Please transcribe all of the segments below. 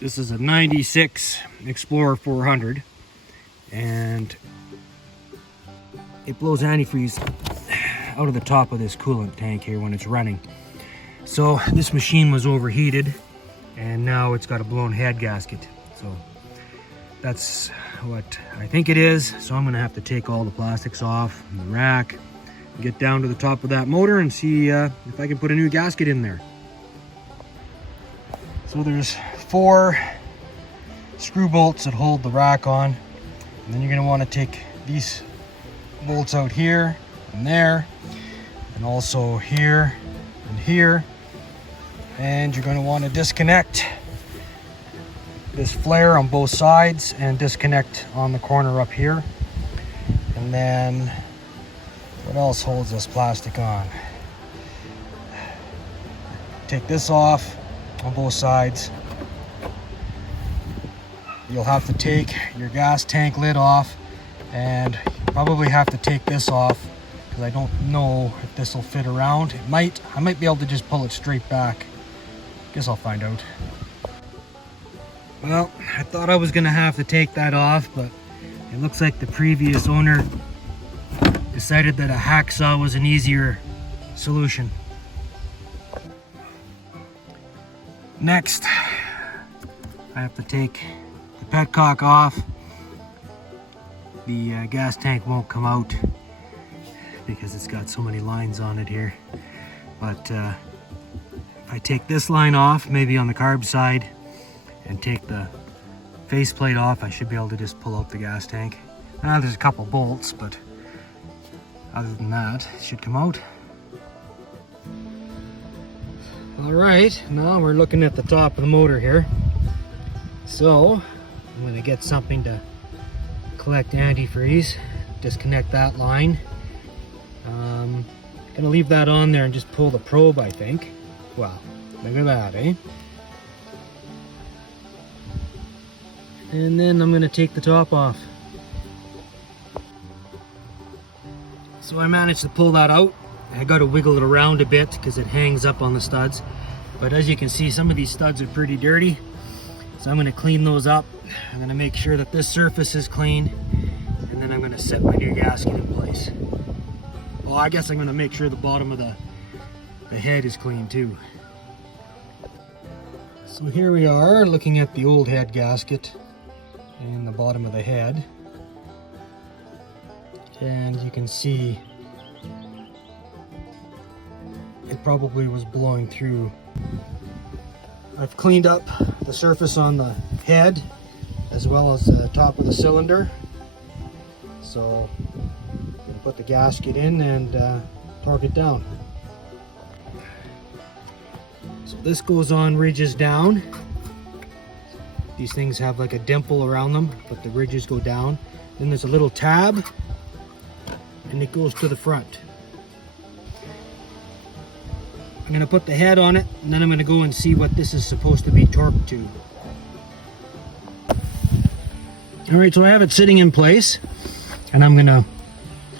This is a 96 Explorer 400, and it blows antifreeze out of the top of this coolant tank here when it's running. So this machine was overheated, and now it's got a blown head gasket. So that's what I think it is. So I'm gonna have to take all the plastics off the rack, get down to the top of that motor and see if I can put a new gasket in there. So there's 4 screw bolts that hold the rack on, and then you're going to want to take these bolts out here and there, and also here and here, and you're going to want to disconnect this flare on both sides and disconnect on the corner up here. And then what else holds this plastic on? Take this off on both sides. You'll have to take your gas tank lid off, and probably have to take this off because I don't know if this will fit around. I might be able to just pull it straight back. Guess I'll find out. Well, I thought I was gonna have to take that off, but it looks like the previous owner decided that a hacksaw was an easier solution. Next, I have to take the petcock off. The gas tank won't come out because it's got so many lines on it here. But if I take this line off, maybe on the carb side, and take the faceplate off, I should be able to just pull out the gas tank. Now there's a couple bolts, but other than that, it should come out. All right, now we're looking at the top of the motor here. So I'm going to get something to collect antifreeze, disconnect that line. Going to leave that on there and just pull the probe, I think. Wow, look at that, eh? And then I'm going to take the top off. So I managed to pull that out. I got to wiggle it around a bit because it hangs up on the studs. But as you can see, some of these studs are pretty dirty. So I'm going to clean those up. I'm going to make sure that this surface is clean. And then I'm going to set my new gasket in place. Well, I guess I'm going to make sure the bottom of the head is clean too. So here we are looking at the old head gasket and the bottom of the head. And you can see it probably was blowing through. I've cleaned up the surface on the head as well as the top of the cylinder. So I'm going to put the gasket in and torque it down. So this goes on ridges down. These things have like a dimple around them, but the ridges go down. Then there's a little tab, and it goes to the front. I'm going to put the head on it, and then I'm going to go and see what this is supposed to be torqued to. Alright, so I have it sitting in place, and I'm going to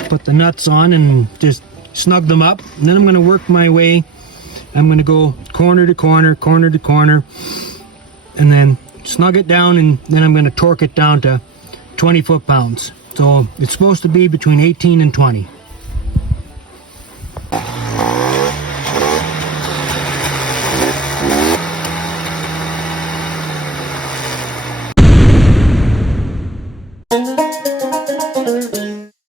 put the nuts on and just snug them up. And then I'm going to work my way. I'm going to go corner to corner, corner to corner, and then snug it down, and then I'm going to torque it down to 20 foot-pounds. So it's supposed to be between 18 and 20.